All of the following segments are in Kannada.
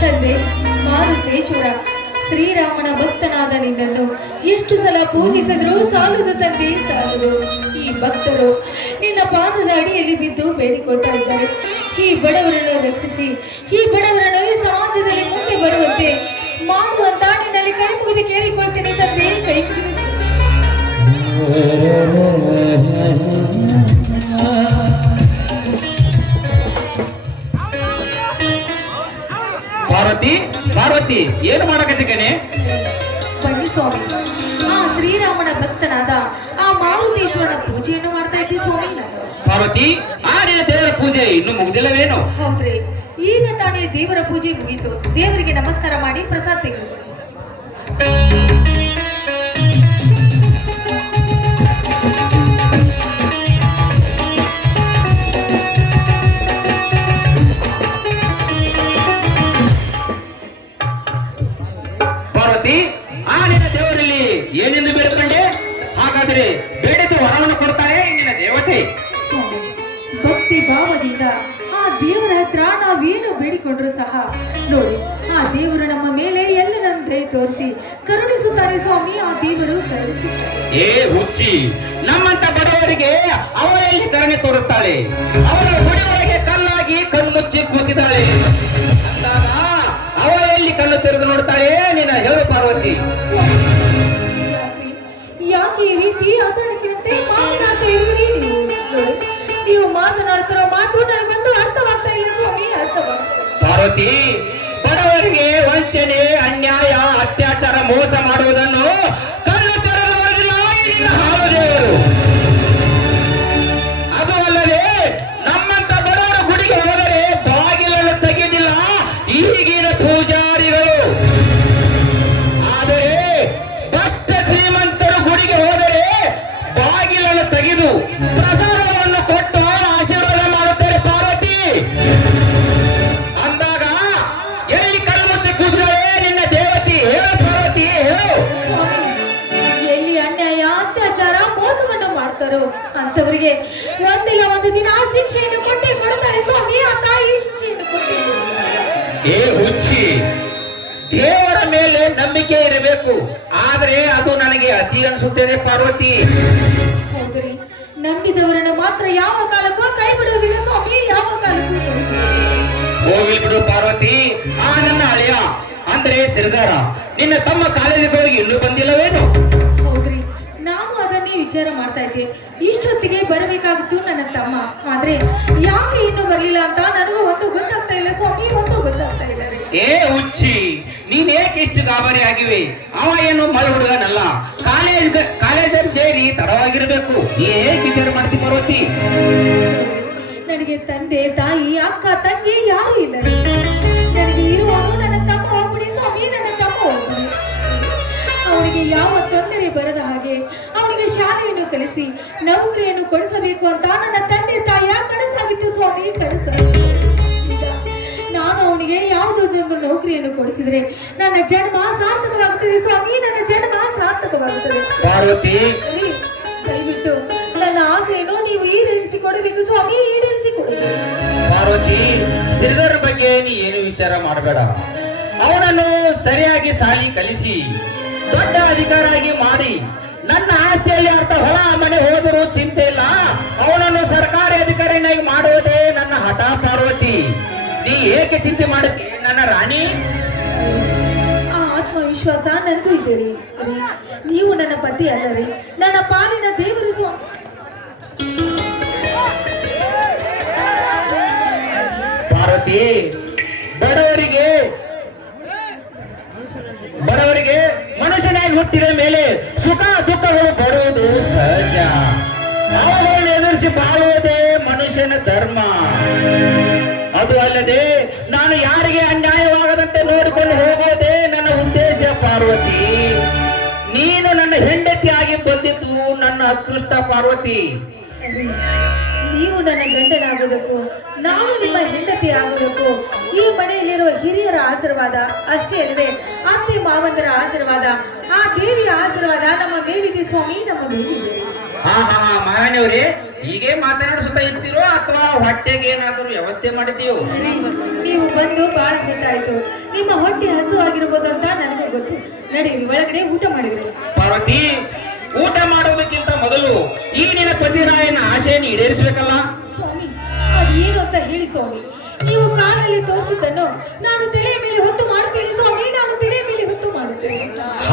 ತಂದೆ ಮಾರುತೇಶ್ವರ, ಶ್ರೀರಾಮನ ಭಕ್ತನಾದ ನಿನ್ನನ್ನು ಎಷ್ಟು ಸಲ ಪೂಜಿಸಿದರೂ ಸಾಲದು ತಂದೆ ಸಾಲದು. ಈ ಭಕ್ತರು ನಿನ್ನ ಪಾದದ ಅಡಿಯಲ್ಲಿ ಬಿದ್ದು ಬೇಡಿಕೊಳ್ತಾ ಇದ್ದಾರೆ. ಈ ಬಡವರನ್ನು ರಕ್ಷಿಸಿ, ಈ ಬಡವರನ್ನು ಈ ಸಮಾಜದಲ್ಲಿ ಮುಂದೆ ಬರುವಂತೆ ಮಾಡುವಂತ ನಿನ್ನಲ್ಲಿ ಕೈ ಮುಗಿದು ಕೇಳಿಕೊಳ್ತೀನಿ ತಂದೆ. ಕೈ ಮುಗಿದು ಪಾರ್ವತಿ ಏನು ಮಾಡಕತ್ತಿ ಕಣೆ? ಬನ್ನಿ ಸ್ವಾಮಿ. ಆ ಶ್ರೀರಾಮನ ಭಕ್ತನಾದ ಆ ಮಾರುತೇಶ್ವರನ ಪೂಜೆಯನ್ನು ಮಾಡ್ತಾ ಇದ್ದೀವಿ ಸ್ವಾಮಿ. ಪಾರ್ವತಿ ಆ ನಿನ್ನ ದೇವರ ಪೂಜೆ ಇನ್ನು ಮುಗ್ದಿಲ್ಲವೇನು? ಹೌದ್ರಿ. ಈಗ ತಾನೇ ದೇವರ ಪೂಜೆ ಮುಗೀತು. ದೇವರಿಗೆ ನಮಸ್ಕಾರ ಮಾಡಿ ಪ್ರಸಾದ ತೆಗೆದು. ಪಾರ್ವತಿ ಆ ನಿನ್ನ ದೇವರಲ್ಲಿ ಏನೆಂದು ಬೇಡಿಕೊಂಡೆ? ಹಾಗಾದ್ರೆ ಬೇಡದ ವರವನ್ನು ಕೊಡ್ತಾಳೆ ನಿನ್ನ ದೇವತೆ. ಭಕ್ತಿ ಭಾವದಿಂದ ಆ ದೇವರ ಹತ್ರ ನಾವೇನು ಬೇಡಿಕೊಂಡ್ರು ಸಹ? ನೋಡಿ ಆ ದೇವರು ನಮ್ಮ ಮೇಲೆ ಎಲ್ಲ ನಮ್ಮ ದಯ ತೋರಿಸಿ ಕರುಣಿಸುತ್ತಾರೆ ಸ್ವಾಮಿ ಆ ದೇವರು ಕರುಣಿಸಿ ಏ ಹುಚ್ಚಿ ನಮ್ಮಂತ ಬಡವರಿಗೆ ಅವರಲ್ಲಿ ಕರುಣೆ ತೋರಿಸ್ತಾಳೆ? ಅವರ ಬಡವರಿಗೆ ಕಲ್ಲಾಗಿ ಕಣ್ಣು ಮುಚ್ಚಿ ಕೂತಿದ್ದಾಳೆ ತೆರೆದು ನೋಡ್ತಾಳೆ ನಿನ್ನ ಹೇಳು ಪಾರ್ವತಿ. ಯಾಕೆ ಈ ರೀತಿ ಮಾತನಾಡ್ತಾ ಇದ್ದೀರಿ ನೋಡಿ, ನೀವು ಮಾತನಾಡ್ತಿರೋ ಮಾತು ನನಗೊಂದು ಅರ್ಥವಾಗ್ತಾ ಇಲ್ಲ ಸ್ವಾಮಿ ಅರ್ಥವಾಗ್ತಾ ಪಾರ್ವತಿ ಬಡವರಿಗೆ ವಂಚನೆ ಅನ್ಯಾಯ ಅತ್ಯಾಚಾರ ಮೋಸ ಮಾಡುವುದನ್ನು ಮಾಡ್ತಾರೋ ಅಂತವರಿಗೆ ಒಂದಿಲ್ಲ ಒಂದು ದಿನ ಆ ಶಿಕ್ಷೆಯನ್ನು ಕೊಟ್ಟೆ ಕೊಡ್ತಾರೆ ಸ್ವಾಮಿ ಆ ತಾಯಿ ಶಿಕ್ಷೆಯನ್ನು ಕೊಟ್ಟಿ. ಏ ಹುಚ್ಚಿ ದೇವರ ಮೇಲೆ ನಂಬಿಕೆ ಇರಬೇಕು. ಆದ್ರೆ ಅದು ನನಗೆ ಅತಿ ಅನ್ಸುತ್ತೇನೆ ಪಾರ್ವತಿ. ಹೌದ್ರಿ ನಂಬಿದವರನ್ನು ಮಾತ್ರ ಯಾವ ಕಾಲಕ್ಕೂ ಕೈ ಬಿಡುವುದಿಲ್ಲ ಸ್ವಾಮಿ ಯಾವ ಕಾಲಕ್ಕೂ. ಹೋಗಿ ಬಿಡು ಪಾರ್ವತಿ ಆ ನನ್ನ ಅಳಿಯ ಅಂದ್ರೆ ಸಿರಿದಾರ ನಿನ್ನ ತಮ್ಮ ಕಾಲೇಜಿಗೆ ಹೋಗಿ ಇನ್ನೂ ಬಂದಿಲ್ಲವೇನು? ವಿಚಾರ ಮಾಡ್ತಾ ಇದ್ದೆ. ಇಷ್ಟೊತ್ತಿಗೆ ಬರಬೇಕಾಗಿತ್ತು ನನ್ನ ತಮ್ಮ. ಆದ್ರೆ ಯಾಕೆ ಇನ್ನೂ ಬರ್ಲಿಲ್ಲ ಅಂತ ನನಗೂ ಒಂದು ಗೊತ್ತಾಗ್ತಾ ಇಲ್ಲ ಸ್ವಾಮಿ ಒಂದು ಗೊತ್ತಾಗ್ತಾ ಇಲ್ಲ. ಏ ಹುಚ್ಚಿ ನೀನ್ ಏಕೆ ಇಷ್ಟು ಗಾಬರಿ ಆಗಿವೆ? ಅವ ಏನು ಮಳ ಹುಡುಗನಲ್ಲ ಕಾಲೇಜ್ ಕಾಲೇಜಲ್ಲಿ ಸೇರಿ ತಡವಾಗಿರ್ಬೇಕು. ಏಕೆ ವಿಚಾರ ಮಾಡ್ತಿ ಪಾರ್ವತಿ. ನನಗೆ ತಂದೆ ತಾಯಿ ಅಕ್ಕ ತಂಗಿ ಯಾರು ಇಲ್ಲ ನನಗೆ ನನ್ನ ತಮ್ಮ ಒಬ್ಬನೇ ಸ್ವಾಮಿ ನನ್ನ ತಮ್ಮ ಒಬ್ಬನೇ. ಅವನಿಗೆ ಯಾವ ತೊಂದರೆ ಬರದ ಹಾಗೆ ಕಲಿಸಿ ನೌಕರಿಯನ್ನು ಕೊಡಿಸಬೇಕು ಅಂತ ನನ್ನ ತಂದೆ ತಾಯಿಯ ಕನಸಾಗಿತ್ತು ಸ್ವಾಮಿ ಈಗ ನಾನು ಅವನಿಗೆ ಯಾವುದೊಂದು ನೌಕರಿಯನ್ನು ಕೊಡಿಸಿದ್ರೆ ನನ್ನ ಜನ್ಮ ಸಾರ್ಥಕವಾಗುತ್ತದೆ ಸ್ವಾಮಿ ನನ್ನ ಜನ್ಮ ಸಾರ್ಥಕವಾಗುತ್ತದೆ. ದಯವಿಟ್ಟು ನನ್ನ ಆಸೆಯನ್ನು ನೀವು ಈಡೇರಿಸಿ ಕೊಡಬೇಕು ಸ್ವಾಮಿ ಈಡೇರಿಸಿ ಕೊಡಬೇಕು ಪಾರ್ವತಿ ಸಿರಿದರ ಬಗ್ಗೆ ನೀ ಏನು ವಿಚಾರ ಮಾಡಬೇಡ. ಅವನನ್ನು ಸರಿಯಾಗಿ ಸಾಲಿ ಕಲಿಸಿ ದೊಡ್ಡ ಅಧಿಕಾರಾಗಿ ಮಾಡಿ ನನ್ನ ಆಸ್ತಿಯಲ್ಲಿ ಅರ್ಥ ಹೊಲ ಮನೆ ಹೋದರೂ ಚಿಂತೆ ಇಲ್ಲ. ಅವನನ್ನು ಸರ್ಕಾರಿ ಅಧಿಕಾರಿನಾಗಿ ಮಾಡುವುದೇ ನನ್ನ ಹಠ ಪಾರ್ವತಿ. ನೀ ಏಕೆ ಚಿಂತೆ ಮಾಡುತ್ತಿ ನನ್ನ ರಾಣಿ? ಆ ಆತ್ಮವಿಶ್ವಾಸ ನನಗೂ ಇದೆ ರೀ. ರೀ, ನೀವು ನನ್ನ ಪತಿ ಅಲ್ಲ ರೀ. ನನ್ನ ಪಾಲಿನ ದೇವರು ಸ್ವಾಮಿ ಪಾರ್ವತಿ ಬಡವರಿಗೆ ಬಡವರಿಗೆ ಮನುಷ್ಯನಾಗಿ ಹುಟ್ಟಿದ ಮೇಲೆ ಸುಖ ದುಃಖಗಳು ಬರುವುದು ಸಹಜ. ಅವುಗಳನ್ನು ಎದುರಿಸಿ ಬಾಳುವುದೇ ಮನುಷ್ಯನ ಧರ್ಮ. ಅದು ಅಲ್ಲದೆ ನಾನು ಯಾರಿಗೆ ಅನ್ಯಾಯವಾಗದಂತೆ ನೋಡಿಕೊಂಡು ಹೋಗುವುದೇ ನನ್ನ ಉದ್ದೇಶ ಪಾರ್ವತಿ. ನೀನು ನನ್ನ ಹೆಂಡತಿಯಾಗಿ ಬಂದಿದ್ದು ನನ್ನ ಅದೃಷ್ಟ ಪಾರ್ವತಿ. ನೀವು ನನ್ನ ಗಂಡನಾಗಬೇಕು ನಾನು ನಿಮ್ಮ ಹೆಂಡತಿ ಆಗಬೇಕು. ಈ ಮನೆಯಲ್ಲಿರುವ ಹಿರಿಯರ ಆಶೀರ್ವಾದ ಅಷ್ಟೇ ಅಲ್ಲದೆ ಅತ್ತೆ ಮಾವಂದರ ಆಶೀರ್ವಾದ ಆ ದೇವಿಯ ಆಶೀರ್ವಾದ ನಮ್ಮ ಮೇಲಿದೆ ಸ್ವಾಮಿ ನಮ್ಮ ಮೇಲಿದೆ. ಹಾ ಹಾ ಹಾ ಮಹಾನವ್ರೆ ಹೀಗೆ ಮಾತನಾಡಿಸುತ್ತಾ ಇರ್ತೀರೋ ಅಥವಾ ಹೊಟ್ಟೆಗೆ ಏನಾದರೂ ವ್ಯವಸ್ಥೆ ಮಾಡಿದೆಯೋ ನೀವು ಬಂದು ಬಹಳ ಗೊತ್ತಾಯ್ತು ನಿಮ್ಮ ಹೊಟ್ಟೆ ಹಸು ಆಗಿರ್ಬೋದು ಅಂತ ನನಗೆ ಗೊತ್ತು. ನಡೀರಿ ಒಳಗಡೆ ಊಟ ಮಾಡಿದ್ರು ಪಾರ್ವತಿ ಆಶೆಯನ್ನು ಈಡೇರಿಸಬೇಕಲ್ಲ? ಸ್ವಾಮಿ ಅದೇನು ಅಂತ ಹೇಳಿ ಸ್ವಾಮಿ. ನೀವು ಕಾಲಲ್ಲಿ ತೋರಿಸಿದ್ದನ್ನು ನಾನು ತಲೆಯ ಮೇಲೆ ಹೊತ್ತು ಮಾಡುತ್ತೇನೆ ಸ್ವಾಮಿ ನಾನು ತಲೆಯ ಮೇಲೆ ಹೊತ್ತು ಮಾಡುತ್ತೇನೆ.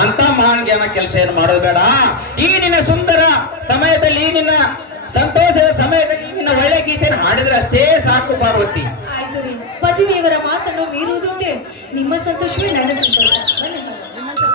ಅಂತ ಮಹಾನ್ ಜ್ಞಾನ ಕೆಲಸ ಏನು ಮಾಡೋದು ಬೇಡ. ಈ ನಿನ್ನ ಸುಂದರ ಸಮಯದಲ್ಲಿ ಈ ನಿನ್ನ ಸಂತೋಷದ ಸಮಯದಲ್ಲಿ ನಿನ್ನ ಒಳ್ಳೆ ಗೀತೆ ಹಾಡಿದ್ರೆ ಅಷ್ಟೇ ಸಾಕು ಪಾರ್ವತಿ. ಆಯ್ತು ರೀ. ಪತಿದೇವರ ಮಾತನ್ನು ಮೀರುವುದುಂಟೆ ನಿಮ್ಮ ಸಂತೋಷವೇ ನನ್ನ ಸಂತೋಷ.